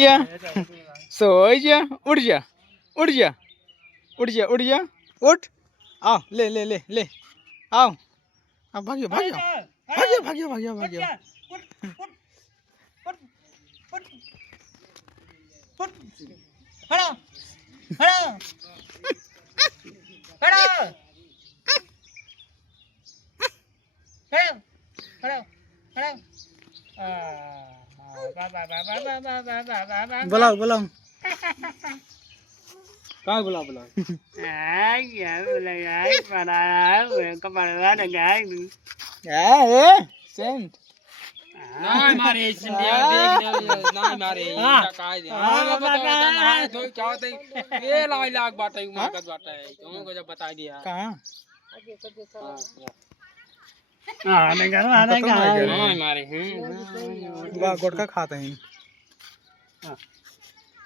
जा सो जा उड़ जा उड़ जा उड़ जा उड़ जा उठ आओ ले ले ले ले आओ अब भाग्यो भाग्यो भाग्यो भाग्यो भाग्यो भाग्यो बुलाओ बुलाओ कहाँ बुलाओ बुलाओ सेंट नहीं मारे इंडिया देख नहीं मारे क्या कहा है हां बता ना तो क्या होता है ये लाग बात है मार्केट बात है तुमको जब बता दिया कहाँ हां नहीं मारे वाह गुटखा खाते हैं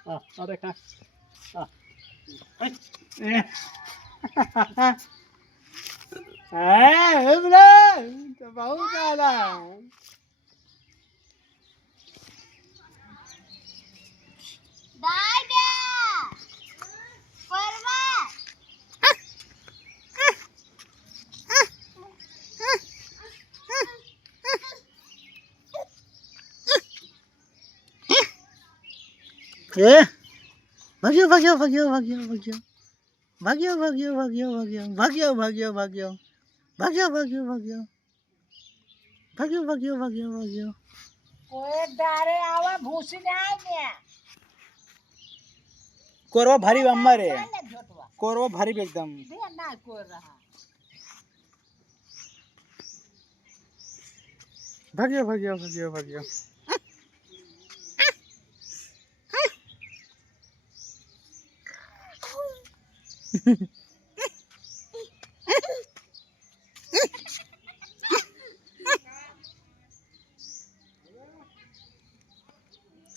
हां देखा तो बहुत ज्यादा भाग्यो भाग्यो भाग्यो भाग्यो भाग्यो भाग्यो भाग्यो भाग्यो भाग्यो भाग्यो भाग्यो भाग्यो भाग्यो भाग्यो भाग्यो भाग्यो भाग्यो भाग्यो कोई डारे आवा भूसी ने आने कोरवा भारी बम्बर है कोरवा भारी एकदम दे ना कोई रहा भाग्यो भाग्यो भाग्यो भाग्यो